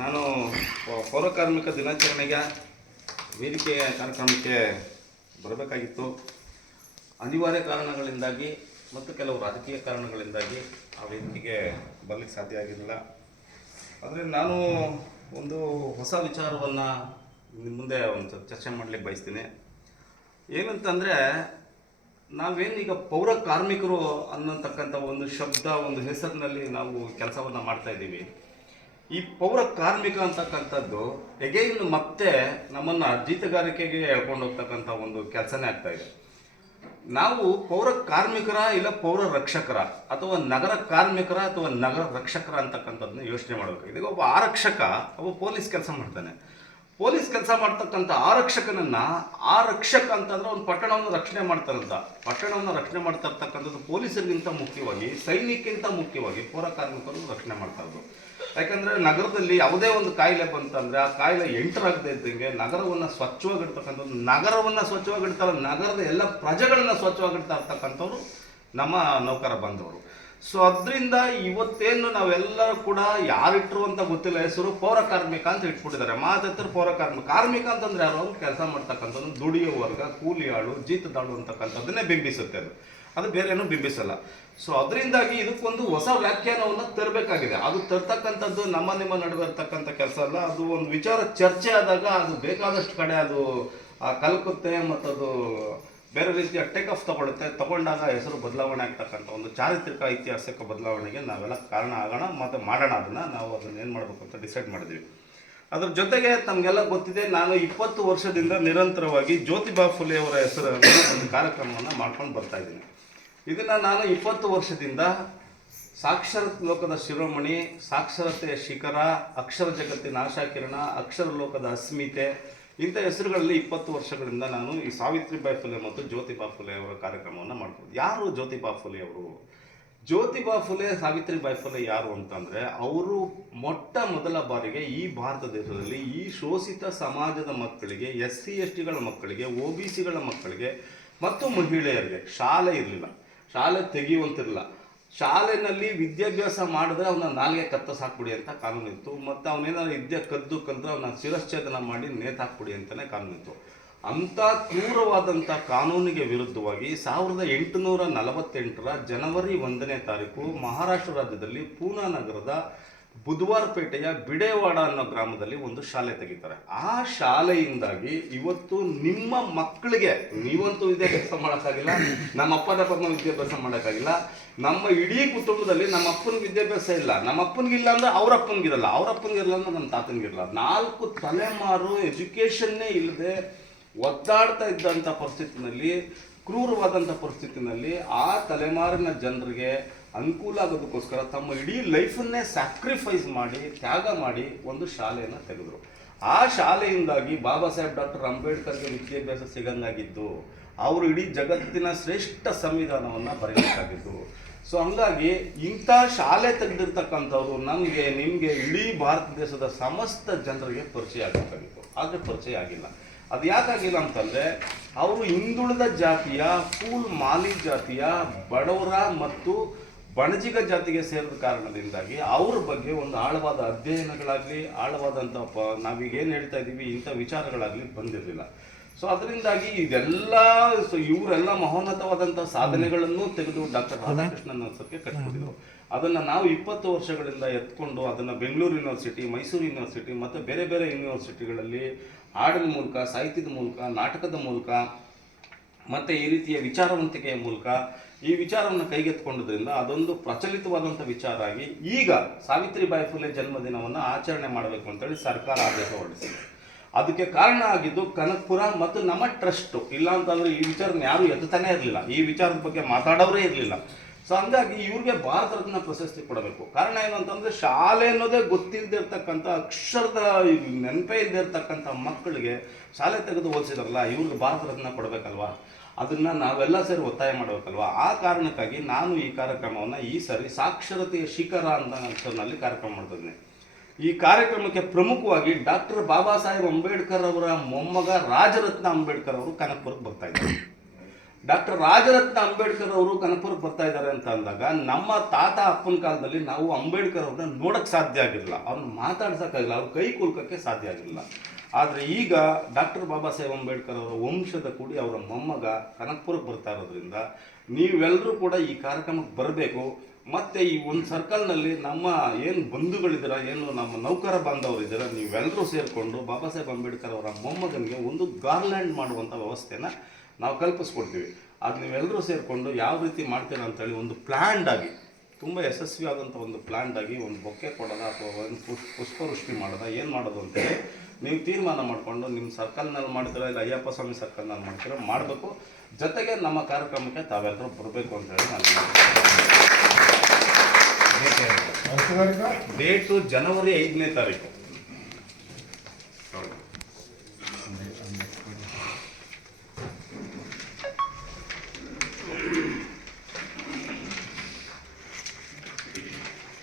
ನಾನು ಪೌರಕಾರ್ಮಿಕ ದಿನಾಚರಣೆಗೆ ವೇದಿಕೆಯ ಕಾರ್ಯಕ್ರಮಕ್ಕೆ ಬರಬೇಕಾಗಿತ್ತು. ಅನಿವಾರ್ಯ ಕಾರಣಗಳಿಂದಾಗಿ ಮತ್ತು ಕೆಲವು ರಾಜಕೀಯ ಕಾರಣಗಳಿಂದಾಗಿ ಆ ವೇದಿಕೆಗೆ ಬರಲಿಕ್ಕೆ ಸಾಧ್ಯ ಆಗಿರಲಿಲ್ಲ. ಆದರೆ ನಾನು ಒಂದು ಹೊಸ ವಿಚಾರವನ್ನು ನಿಮ್ಮ ಮುಂದೆ ಒಂದು ಚರ್ಚೆ ಮಾಡಲಿಕ್ಕೆ ಬಯಸ್ತೀನಿ. ಏನಂತಂದರೆ, ನಾವೇನೀಗ ಪೌರ ಕಾರ್ಮಿಕರು ಅನ್ನತಕ್ಕಂಥ ಒಂದು ಶಬ್ದ, ಒಂದು ಹೆಸರಿನಲ್ಲಿ ನಾವು ಕೆಲಸವನ್ನು ಮಾಡ್ತಾಯಿದ್ದೀವಿ. ಈ ಪೌರ ಕಾರ್ಮಿಕ ಅಂತಕ್ಕಂಥದ್ದು ಎಗೈನ್ ಮತ್ತೆ ನಮ್ಮನ್ನು ಜೀತಗಾರಿಕೆಗೆ ಎಳ್ಕೊಂಡು ಹೋಗ್ತಕ್ಕಂಥ ಒಂದು ಕೆಲಸನೇ ಆಗ್ತಾಯಿದೆ. ನಾವು ಪೌರ ಕಾರ್ಮಿಕರ ಇಲ್ಲ ಪೌರ ರಕ್ಷಕರ ಅಥವಾ ನಗರ ಕಾರ್ಮಿಕರ ಅಥವಾ ನಗರ ರಕ್ಷಕರ ಅಂತಕ್ಕಂಥದ್ದನ್ನ ಯೋಚನೆ ಮಾಡಬೇಕಾಗಿದೆ. ಈಗ ಒಬ್ಬ ಆರಕ್ಷಕ ಒಬ್ಬ ಪೊಲೀಸ್ ಕೆಲಸ ಮಾಡ್ತಾನೆ. ಪೊಲೀಸ್ ಕೆಲಸ ಮಾಡ್ತಕ್ಕಂಥ ಆರಕ್ಷಕನನ್ನು ಆರಕ್ಷಕ ಅಂತಂದ್ರೆ ಒಂದು ಪಟ್ಟಣವನ್ನು ರಕ್ಷಣೆ ಮಾಡ್ತಾರಂತ. ಪಟ್ಟಣವನ್ನು ರಕ್ಷಣೆ ಮಾಡ್ತಾ ಇರ್ತಕ್ಕಂಥದ್ದು ಪೊಲೀಸರಿಗಿಂತ ಮುಖ್ಯವಾಗಿ, ಸೈನಿಕ್ಕಿಂತ ಮುಖ್ಯವಾಗಿ ಪೌರ ಕಾರ್ಮಿಕರನ್ನು ರಕ್ಷಣೆ ಮಾಡ್ತಾ ಇರೋದು. ಯಾಕಂದರೆ ನಗರದಲ್ಲಿ ಯಾವುದೇ ಒಂದು ಕಾಯಿಲೆ ಬಂತಂದರೆ ಆ ಕಾಯಿಲೆ ಎಂಟರಾಗದೇ ಇದ್ದಂಗೆ ನಗರವನ್ನು ಸ್ವಚ್ಛವಾಗಿಡ್ತಕ್ಕಂಥದ್ದು, ನಗರವನ್ನು ಸ್ವಚ್ಛವಾಗಿಡ್ತಾರೆ, ನಗರದ ಎಲ್ಲ ಪ್ರಜೆಗಳನ್ನು ಸ್ವಚ್ಛವಾಗಿಡ್ತಾ ಇರ್ತಕ್ಕಂಥವ್ರು ನಮ್ಮ ನೌಕರ ಬಂದವರು. ಸೊ ಅದರಿಂದ ಇವತ್ತೇನು ನಾವೆಲ್ಲರೂ ಕೂಡ ಯಾರಿಟ್ಟರು ಅಂತ ಗೊತ್ತಿಲ್ಲ, ಹೆಸರು ಪೌರ ಕಾರ್ಮಿಕ ಅಂತ ಇಟ್ಬಿಟ್ಟಿದ್ದಾರೆ. ಮಾತಾಡ್ತಾರೆ ಪೌರ ಕಾರ್ಮಿಕ ಅಂತಂದ್ರೆ ಯಾರು? ಅವ್ರು ಕೆಲಸ ಮಾಡ್ತಕ್ಕಂಥದ್ದು ದುಡಿಯೋ ವರ್ಗ, ಕೂಲಿ ಆಳು, ಜೀತದಾಳು ಅಂತಕ್ಕಂಥದ್ದನ್ನೇ ಬಿಂಬಿಸುತ್ತೆ. ಅದು ಬೇರೆ ಏನೂ ಬಿಂಬಿಸಲ್ಲ. ಸೊ ಅದರಿಂದಾಗಿ ಇದಕ್ಕೊಂದು ಹೊಸ ವ್ಯಾಖ್ಯಾನವನ್ನು ತರಬೇಕಾಗಿದೆ. ಅದು ತರ್ತಕ್ಕಂಥದ್ದು ನಮ್ಮ ನಿಮ್ಮ ನಡುವೆ ಇರ್ತಕ್ಕಂಥ ಕೆಲಸ ಅಲ್ಲ. ಅದು ಒಂದು ವಿಚಾರ ಚರ್ಚೆ ಆದಾಗ ಅದು ಬೇಕಾದಷ್ಟು ಕಡೆ ಅದು ಕಲ್ಕುತ್ತೆ ಮತ್ತು ಅದು ಬೇರೆ ರೀತಿಯ ಟೇಕ್ ಆಫ್ ತಗೊಂಡಾಗ ಹೆಸರು ಬದಲಾವಣೆ ಆಗ್ತಕ್ಕಂಥ ಒಂದು ಚಾರಿತ್ರಿಕ ಐತಿಹಾಸಿಕ ಬದಲಾವಣೆಗೆ ನಾವೆಲ್ಲ ಕಾರಣ ಆಗೋಣ ಮತ್ತು ಮಾಡೋಣ. ನಾವು ಅದನ್ನು ಏನು ಮಾಡಬೇಕು ಅಂತ ಡಿಸೈಡ್ ಮಾಡಿದ್ವಿ. ಅದ್ರ ಜೊತೆಗೆ ತಮಗೆಲ್ಲ ಗೊತ್ತಿದೆ, ನಾನು 20 ವರ್ಷದಿಂದ ನಿರಂತರವಾಗಿ ಜ್ಯೋತಿಬಾ ಫುಲೆ ಅವರ ಹೆಸರನ್ನು ಒಂದು ಕಾರ್ಯಕ್ರಮವನ್ನು ಮಾಡ್ಕೊಂಡು ಬರ್ತಾ ಇದ್ದೀನಿ. ಇದನ್ನು ನಾನು 20 ವರ್ಷದಿಂದ ಸಾಕ್ಷರ ಲೋಕದ ಶಿರೋಮಣಿ, ಸಾಕ್ಷರತೆಯ ಶಿಖರ, ಅಕ್ಷರ ಜಗತ್ತಿನ ಆಶಾಕಿರಣ, ಅಕ್ಷರ ಲೋಕದ ಅಸ್ಮಿತೆ, ಇಂಥ ಹೆಸರುಗಳಲ್ಲಿ 20 ವರ್ಷಗಳಿಂದ ನಾನು ಈ ಸಾವಿತ್ರಿಬಾಯಿ ಫುಲೆ ಮತ್ತು ಜ್ಯೋತಿಬಾ ಫುಲೆ ಅವರ ಕಾರ್ಯಕ್ರಮವನ್ನು ಮಾಡ್ಬೋದು. ಯಾರು ಜ್ಯೋತಿಬಾ ಫುಲೆ ಅವರು? ಜ್ಯೋತಿಬಾ ಫುಲೆ, ಸಾವಿತ್ರಿಬಾಯಿ ಫುಲೆ ಯಾರು ಅಂತಂದರೆ, ಅವರು ಮೊದಲ ಬಾರಿಗೆ ಈ ಭಾರತ ದೇಶದಲ್ಲಿ ಈ ಶೋಷಿತ ಸಮಾಜದ ಮಕ್ಕಳಿಗೆ, SC/STಗಳ ಮಕ್ಕಳಿಗೆ, OBCಗಳ ಮಕ್ಕಳಿಗೆ ಮತ್ತು ಮಹಿಳೆಯರಿಗೆ ಶಾಲೆ ಇರಲಿಲ್ಲ, ಶಾಲೆ ತೆಗೆಯುವಂತಿರಲಿಲ್ಲ. ಶಾಲೆಯಲ್ಲಿ ವಿದ್ಯಾಭ್ಯಾಸ ಮಾಡಿದ್ರೆ ಅವನ ನಾಲ್ಗೆ ಕತ್ತರಿಸಾಕ್ಬಿಡಿ ಅಂತ ಕಾನೂನಿತ್ತು. ಮತ್ತು ಅವನೇನಾದ್ರು ವಿದ್ಯೆ ಕದ್ದರೆ ಅವನ ಶಿರಶ್ಛೇದನ ಮಾಡಿ ನೇತಾಕ್ಬಿಡಿ ಅಂತಲೇ ಕಾನೂನಿತ್ತು. ಅಂಥ ಕ್ರೂರವಾದಂಥ ಕಾನೂನಿಗೆ ವಿರುದ್ಧವಾಗಿ 1848 ಜನವರಿ 1ನೇ ತಾರೀಕು ಮಹಾರಾಷ್ಟ್ರ ರಾಜ್ಯದಲ್ಲಿ ಪೂನಾ ನಗರದ ಬುಧವಾರಪೇಟೆಯ ಬಿಡೇವಾಡ ಅನ್ನೋ ಗ್ರಾಮದಲ್ಲಿ ಒಂದು ಶಾಲೆ ತೆಗಿತಾರೆ. ಆ ಶಾಲೆಯಿಂದಾಗಿ ಇವತ್ತು ನಿಮ್ಮ ಮಕ್ಕಳಿಗೆ, ನೀವಂತೂ ವಿದ್ಯಾಭ್ಯಾಸ ಮಾಡೋಕ್ಕಾಗಿಲ್ಲ, ನಮ್ಮ ಅಪ್ಪನ ವಿದ್ಯಾಭ್ಯಾಸ ಮಾಡೋಕ್ಕಾಗಿಲ್ಲ, ನಮ್ಮ ಇಡೀ ಕುಟುಂಬದಲ್ಲಿ ನಮ್ಮ ಅಪ್ಪನ ವಿದ್ಯಾಭ್ಯಾಸ ಇಲ್ಲ, ನಮ್ಮ ಅಪ್ಪನಿಗಿಲ್ಲ ಅಂದರೆ ಅವ್ರ ಅಪ್ಪನಿಗಿರಲ್ಲ, ಅವ್ರ ಅಪ್ಪನಿಗಿರಲ್ಲ ಅಂದ್ರೆ ನಮ್ಮ ತಾತನಿಗಿರಲ್ಲ. 4 ತಲೆಮಾರು ಎಜುಕೇಷನ್ನೇ ಇಲ್ಲದೆ ಒದ್ದಾಡ್ತಾ ಇದ್ದಂಥ ಪರಿಸ್ಥಿತಿನಲ್ಲಿ, ಕ್ರೂರವಾದಂಥ ಪರಿಸ್ಥಿತಿನಲ್ಲಿ ಆ ತಲೆಮಾರಿನ ಜನರಿಗೆ ಅನುಕೂಲ ಆಗೋದಕ್ಕೋಸ್ಕರ ತಮ್ಮ ಇಡೀ ಲೈಫನ್ನೇ ಸ್ಯಾಕ್ರಿಫೈಸ್ ಮಾಡಿ, ತ್ಯಾಗ ಮಾಡಿ ಒಂದು ಶಾಲೆಯನ್ನು ತೆಗೆದರು. ಆ ಶಾಲೆಯಿಂದಾಗಿ ಬಾಬಾ ಸಾಹೇಬ್ ಡಾಕ್ಟರ್ ಅಂಬೇಡ್ಕರ್ಗೆ ವಿದ್ಯಾಭ್ಯಾಸ ಸಿಗಂಗಾಗಿದ್ದು, ಅವರು ಇಡೀ ಜಗತ್ತಿನ ಶ್ರೇಷ್ಠ ಸಂವಿಧಾನವನ್ನು ಬರೆಯಬೇಕಾಗಿದ್ದು. ಸೊ ಹಂಗಾಗಿ ಇಂಥ ಶಾಲೆ ತೆಗೆದಿರ್ತಕ್ಕಂಥವ್ರು ನಮಗೆ, ನಿಮಗೆ, ಇಡೀ ಭಾರತ ದೇಶದ ಸಮಸ್ತ ಜನರಿಗೆ ಪರಿಚಯ ಆಗಬೇಕಾಗಿತ್ತು. ಆದರೆ ಪರಿಚಯ ಆಗಿಲ್ಲ. ಅದು ಯಾಕಾಗಿಲ್ಲ ಅಂತಂದರೆ, ಅವರು ಹಿಂದುಳಿದ ಜಾತಿಯ, ಫೂಲ್ ಮಾಲಿ ಜಾತಿಯ, ಬಡವರ ಮತ್ತು ಬಣಜಿಗ ಜಾತಿಗೆ ಸೇರಿದ ಕಾರಣದಿಂದಾಗಿ ಅವ್ರ ಬಗ್ಗೆ ಒಂದು ಆಳವಾದ ಅಧ್ಯಯನಗಳಾಗಲಿ, ಆಳವಾದಂಥ ನಾವೀಗ ಏನು ಹೇಳ್ತಾ ಇದ್ದೀವಿ ಇಂಥ ವಿಚಾರಗಳಾಗಲಿ ಬಂದಿರಲಿಲ್ಲ. ಸೊ ಅದರಿಂದಾಗಿ ಇವರೆಲ್ಲ ಮಹೋನ್ನತವಾದಂಥ ಸಾಧನೆಗಳನ್ನು ತೆಗೆದು ಡಾಕ್ಟರ್ ರಾಧಾಕೃಷ್ಣನ್ ಅವರಿಗೆ ಕಟ್ಬಿಟ್ಟಿದ್ರು. ಅದನ್ನು ನಾವು 20 ವರ್ಷಗಳಿಂದ ಎತ್ಕೊಂಡು ಅದನ್ನು ಬೆಂಗಳೂರು ಯೂನಿವರ್ಸಿಟಿ, ಮೈಸೂರು ಯೂನಿವರ್ಸಿಟಿ ಮತ್ತು ಬೇರೆ ಬೇರೆ ಯೂನಿವರ್ಸಿಟಿಗಳಲ್ಲಿ ಹಾಡಿನ ಮೂಲಕ, ಸಾಹಿತ್ಯದ ಮೂಲಕ, ನಾಟಕದ ಮೂಲಕ ಮತ್ತು ಈ ರೀತಿಯ ವಿಚಾರವಂತಿಕೆಯ ಮೂಲಕ ಈ ವಿಚಾರವನ್ನು ಕೈಗೆತ್ಕೊಂಡದ್ರಿಂದ ಅದೊಂದು ಪ್ರಚಲಿತವಾದಂಥ ವಿಚಾರ ಆಗಿ ಈಗ ಸಾವಿತ್ರಿಬಾಯಿ ಫುಲೆ ಜನ್ಮದಿನವನ್ನು ಆಚರಣೆ ಮಾಡಬೇಕು ಅಂತೇಳಿ ಸರ್ಕಾರ ಆದೇಶ ಹೊರಡಿಸಿದೆ. ಅದಕ್ಕೆ ಕಾರಣ ಆಗಿದ್ದು ಕನಕಪುರ ಮತ್ತು ನಮ್ಮ ಟ್ರಸ್ಟು. ಇಲ್ಲ ಅಂತಂದರೆ ಈ ವಿಚಾರನ ಯಾರು ಎತ್ತಾನೇ ಇರಲಿಲ್ಲ, ಈ ವಿಚಾರದ ಬಗ್ಗೆ ಮಾತಾಡೋರೇ ಇರಲಿಲ್ಲ. ಸೊ ಹಂಗಾಗಿ ಇವ್ರಿಗೆ ಭಾರತ ರತ್ನ ಪ್ರಶಸ್ತಿ ಕೊಡಬೇಕು. ಕಾರಣ ಏನು ಅಂತಂದರೆ, ಶಾಲೆ ಅನ್ನೋದೇ ಗೊತ್ತಿಲ್ಲದೆ ಇರ್ತಕ್ಕಂಥ, ಅಕ್ಷರದ ನೆನಪೇ ಇಲ್ಲದೆ ಇರ್ತಕ್ಕಂಥ ಮಕ್ಕಳಿಗೆ ಶಾಲೆ ತೆಗೆದು ಓದಿಸಿದಾರಲ್ಲ, ಇವ್ರಿಗೆ ಭಾರತ ರತ್ನ ಕೊಡಬೇಕಲ್ವಾ? ಅದನ್ನು ನಾವೆಲ್ಲ ಸೇರಿ ಒತ್ತಾಯ ಮಾಡಬೇಕಲ್ವ? ಆ ಕಾರಣಕ್ಕಾಗಿ ನಾನು ಈ ಕಾರ್ಯಕ್ರಮವನ್ನು ಈ ಸರಿ ಸಾಕ್ಷರತೆಯ ಶಿಖರ ಅಂತ ಹೆಸರಿನಲ್ಲಿ ಕಾರ್ಯಕ್ರಮ ಮಾಡ್ತಿದ್ದೀನಿ. ಈ ಕಾರ್ಯಕ್ರಮಕ್ಕೆ ಪ್ರಮುಖವಾಗಿ ಡಾಕ್ಟರ್ ಬಾಬಾ ಸಾಹೇಬ್ ಅಂಬೇಡ್ಕರ್ ಅವರ ಮೊಮ್ಮಗ ರಾಜರತ್ನ ಅಂಬೇಡ್ಕರ್ ಅವರು ಕನಕಪುರಕ್ಕೆ ಬರ್ತಾ ಇದ್ದಾರೆ. ಡಾಕ್ಟರ್ ರಾಜರತ್ನ ಅಂಬೇಡ್ಕರ್ ಅವರು ಕನಕಪುರಕ್ಕೆ ಬರ್ತಾ ಇದ್ದಾರೆ ಅಂತ ಅಂದಾಗ ನಮ್ಮ ತಾತ ಅಪ್ಪನ ಕಾಲದಲ್ಲಿ ನಾವು ಅಂಬೇಡ್ಕರ್ ಅವ್ರನ್ನ ನೋಡಕ್ಕೆ ಸಾಧ್ಯ ಆಗಿರಲಿಲ್ಲ, ಅವ್ರನ್ನ ಮಾತಾಡ್ಸೋಕ್ಕಾಗಿಲ್ಲ, ಅವ್ರ ಕೈ ಕುಲ್ಕಕ್ಕೆ ಸಾಧ್ಯ ಆಗಿರಲಿಲ್ಲ. ಆದರೆ ಈಗ ಡಾಕ್ಟರ್ ಬಾಬಾ ಸಾಹೇಬ್ ಅಂಬೇಡ್ಕರ್ ಅವರ ವಂಶದ ಕೂಡಿ ಅವರ ಮೊಮ್ಮಗ ಕನಕಪುರಕ್ಕೆ ಬರ್ತಾ ಇರೋದ್ರಿಂದ ನೀವೆಲ್ಲರೂ ಕೂಡ ಈ ಕಾರ್ಯಕ್ರಮಕ್ಕೆ ಬರಬೇಕು. ಮತ್ತು ಈ ಒಂದು ಸರ್ಕಲ್ನಲ್ಲಿ ನಮ್ಮ ಏನು ಬಂಧುಗಳಿದ್ದೀರ, ಏನು ನಮ್ಮ ನೌಕರ ಬಾಂಧವರಿದ್ದೀರ, ನೀವೆಲ್ಲರೂ ಸೇರಿಕೊಂಡು ಬಾಬಾ ಸಾಹೇಬ್ ಅಂಬೇಡ್ಕರ್ ಅವರ ಮೊಮ್ಮಗನಿಗೆ ಒಂದು ಗಾರ್ಲ್ಯಾಂಡ್ ಮಾಡುವಂಥ ವ್ಯವಸ್ಥೆನ ನಾವು ಕಲ್ಪಿಸ್ಕೊಡ್ತೀವಿ. ಅದು ನೀವೆಲ್ಲರೂ ಸೇರಿಕೊಂಡು ಯಾವ ರೀತಿ ಮಾಡ್ತೀರ ಅಂತೇಳಿ ಒಂದು ಪ್ಲ್ಯಾಂಡ್ ಆಗಿ, ತುಂಬ ಯಶಸ್ವಿಯಾದಂಥ ಒಂದು ಪ್ಲ್ಯಾಂಡ್ ಆಗಿ ಒಂದು ಬೊಕ್ಕೆ ಕೊಡೋದ ಅಥವಾ ಒಂದು ಪುಷ್ಪವೃಷ್ಟಿ ಮಾಡೋದ ಏನು ಮಾಡೋದು ಅಂತೇಳಿ ನೀವು ತೀರ್ಮಾನ ಮಾಡಿಕೊಂಡು ನಿಮ್ಮ ಸರ್ಕಲ್ನಲ್ಲಿ ಮಾಡ್ತೀರಾ ಇಲ್ಲ ಅಯ್ಯಪ್ಪ ಸ್ವಾಮಿ ಸರ್ಕಲ್ನಲ್ಲಿ ಮಾಡ್ತೀರಾ ಮಾಡಬೇಕು. ಜೊತೆಗೆ ನಮ್ಮ ಕಾರ್ಯಕ್ರಮಕ್ಕೆ ತಾವೆಲ್ಲರೂ ಬರಬೇಕು ಅಂತೇಳಿ ನಾನು ಡೇಟು ಜನವರಿ 5ನೇ ತಾರೀಕು.